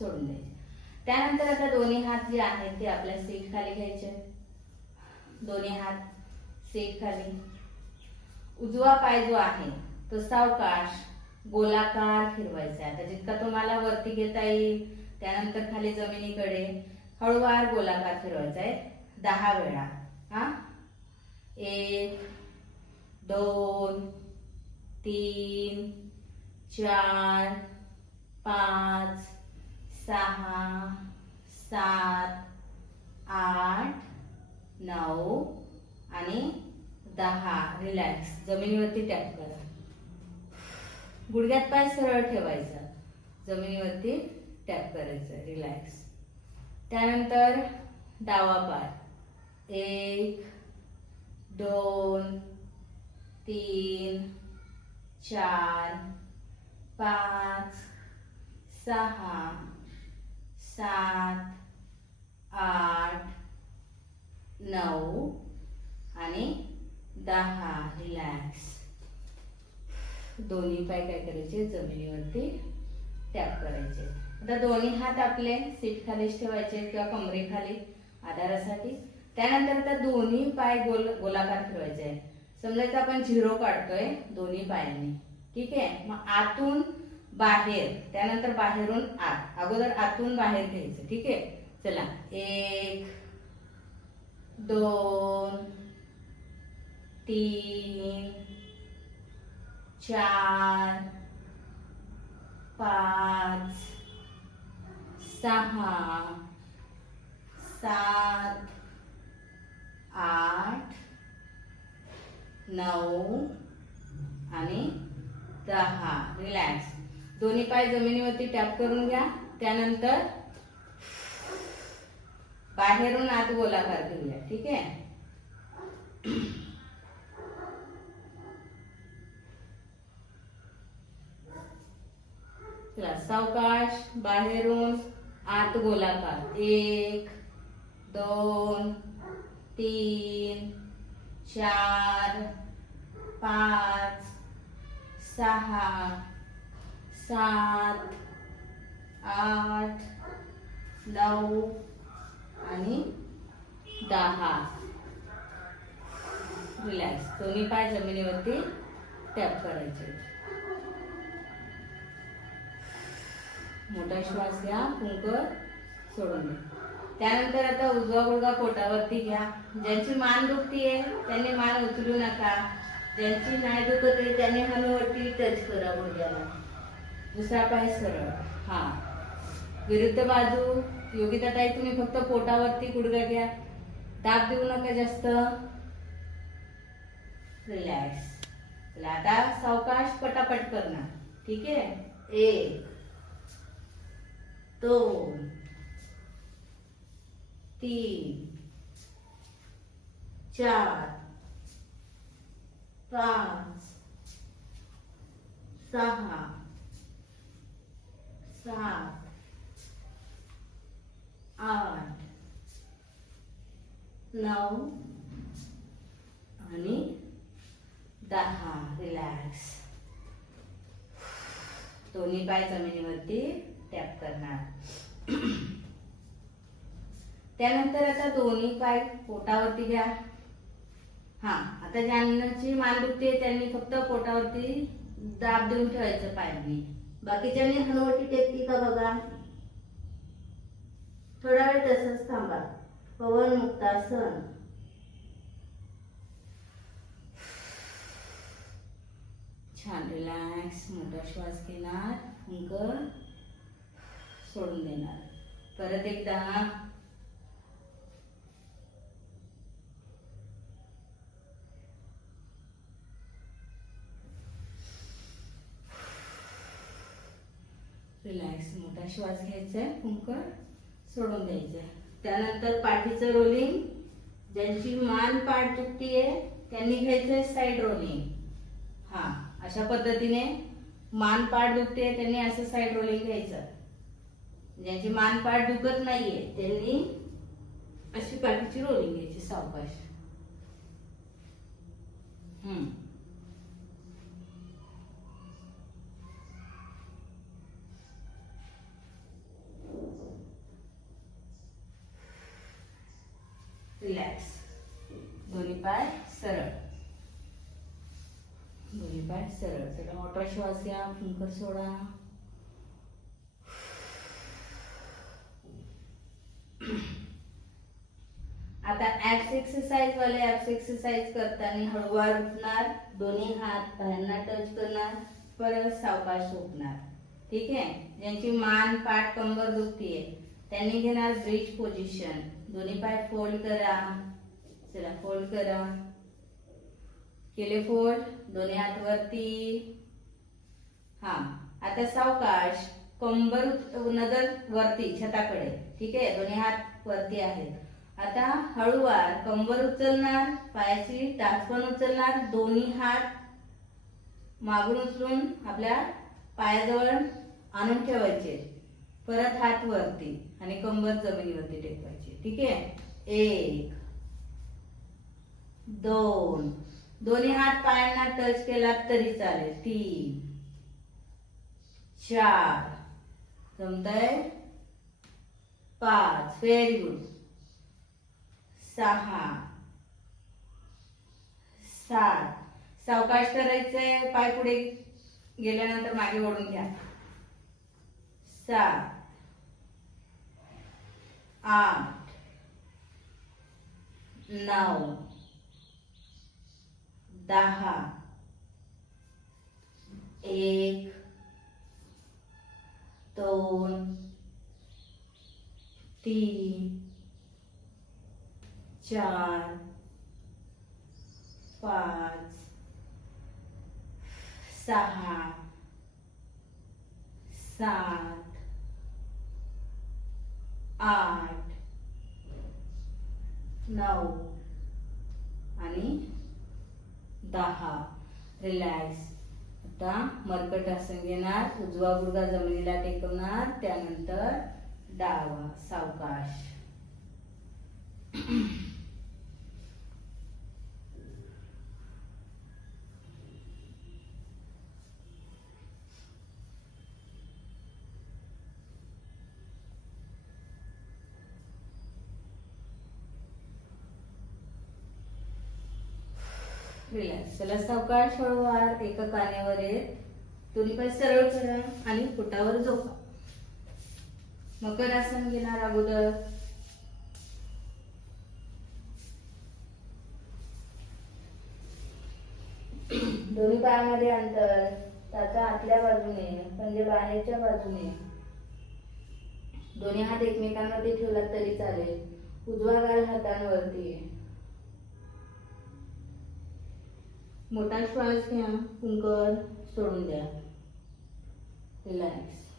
सोडून द्यायचे. त्यानंतर आता दोन्ही हात जे आहेत ते आपल्या सीट खाली घ्यायचे. दोन्ही हात सीट खाली. उजवा पाय जो आहे तो सावकाश गोलाकार फिरवायचा. आता जितका तुम्हाला वरती घेता येईल त्यानंतर खाली जमिनीकडे हळूवार गोलाकार फिरवायचा आहे 10 वेळा. हा 1 2 3 4 5 6 7 8 9 आणि 10. रिलॅक्स. जमिनीवरती टॅप करा. गुडघ्यात पाय सरळ ठेवायचा. जमिनीवरती टॅप करायचं. रिलॅक्स. त्यानंतर डावा पाय 1 2 3 4 5 6 7 8 9 आणि 10. रिलॅक्स. दोन्ही पाय काय करायचे जमिनीवरती टॅप करायचे. आता दोन्ही हात आपले सीट खालीच ठेवायचे किंवा कमरेखाली आधारासाठी. त्यानंतर आता दोन्ही पाय गोलाकार फिरवायचे आहे. समजायचं आपण 0 काढतोय दोन्ही पायांनी. ठीक आहे. मग आतून बाहेर, त्यानंतर बाहेरून आत. अगोदर आतून बाहेर घ्यायचं. ठीक आहे. चला 1 2 3 4 5 6 7 8 9 आणि 10. रिलॅक्स. दोन्ही पाय जमिनीवरती टॅप करून घ्या. त्यानंतर बाहेरून आत गोलाकार घेऊया. ठीक आहे. सावकाश बाहेरून आत गोलाकार. 1 2 3 4 5 6 7 8 9 आणि 10. रिलॅक्स. दोन्ही पाय जमिनीवरती टॅप करायचे. मोठा श्वास घ्या. फुंकर सोडून द्या. त्यानंतर आता उजवा गुडघा पोटावरती घ्या. ज्यांची मान दुखतीये त्यांनी मान उचलू नका. ज्यांची नाही दुखत आहे त्यांनी हनुवटी टच करा गुडघ्याला. दुसरा पाय सरळ. हा विरुद्ध बाजू. योगिता ताई तुम्ही फक्त पोटावरती गुडघा घ्या. दाब देऊ नका जास्त. रिलॅक्स. चला आता सावकाश पटापट करणार. ठीक आहे. 1 2 3 4 5 6 7 8 9 आणि 10. रिलॅक्स. दोन्ही पाय जमिनीवरती टॅप करणार. त्यानंतर आता दोन्ही पाय पोटावरती घ्या. हा आता ज्यांची मान दुखते त्यांनी फक्त पोटावरती दाब देऊन ठेवायचं पायांनी. बाकीच्यांनी हनुवटी टेकती का बघा. थोडा वेळ तसंच थांबा. पवन मुक्तासन. छान. रिलॅक्स. मोठा श्वास घेणार. फुंकर सोडून देणार. परत एकदा. रिलॅक्स. मोठा श्वास घ्यायचा. फुंकर सोडून द्यायचं. त्यानंतर पाठीचं रोलिंग. ज्यांची मान पाठ दुखतीये त्यांनी घ्यायचंय साइड रोलिंग. हा अशा पद्धतीने मान पाठ दुखते त्यांनी असं साइड रोलिंग घ्यायचं. ज्यांची मान पाठ दुखत नाहीये त्यांनी अशी पाठीची रोलिंग घ्यायची सावकाश. रिलॅक्स. दोन्ही पाय सरळ, दोन्ही पाय सरळ. चला मोठा श्वास घ्या, फुंकर सोडा. आता ऍप्स एक्सरसाइज वाले ऍप्स एक्सरसाइज करताना हळूवार उठणार, दोन्ही हात पायांना टच करणार, परत सावकाश झोपणार. ठीक आहे. ज्यांची मान पाठ कंबर दुखतीये त्यांनी घेणार ब्रिज पोझिशन. दोन्ही पाय फोल्ड करा. चला फोल्ड करा. केले फोल्ड, दोन्ही हात वरती. हा आता सावकाश कंबर नजर वरती छताकडे. ठीक आहे. दोन्ही हात वरती आहेत. आता हळूवार कंबर उचलणार, पायाची टाच पण उचलणार, दोन्ही हात मागून उचलून आपल्या पायाजवळ आणून ठेवायचे. परत हात वरती आणि कंबर जमिनीवरती टेकवायची. ठीक आहे. 1 2, दोन्ही हात पायांना टच केला तरी चालेल. 3 4, जमतंय. 5, व्हेरी गुड. 6 7, सावकाश करायचंय. पाय पुढे गेल्यानंतर मागे ओढून घ्या. 7 8 9 10, 1 2 3 4 5 6 7 8 9 आणि 10. रिलॅक्स. आता मरकट आसन घेणार. उजवा गुडघा जमिनीला टेकवणार, त्यानंतर डावा सावकाश. रिलॅक्स. चला सावकाश हळूवार एका कानेवर येत दोन्ही पाय सरळ करा आणि पोटावर झोपा. मकर आसन घेणार अगोदर. दोन्ही पायामध्ये अंतर, त्याच्या आतल्या बाजूने म्हणजे बाहेरच्या बाजूने. दोन्ही हात एकमेकांवरती ठेवला तरी चालेल. उजवा गाल हातांवरती. मोठा श्वास घ्या, फुंकर सोडून द्या. रिलॅक्स.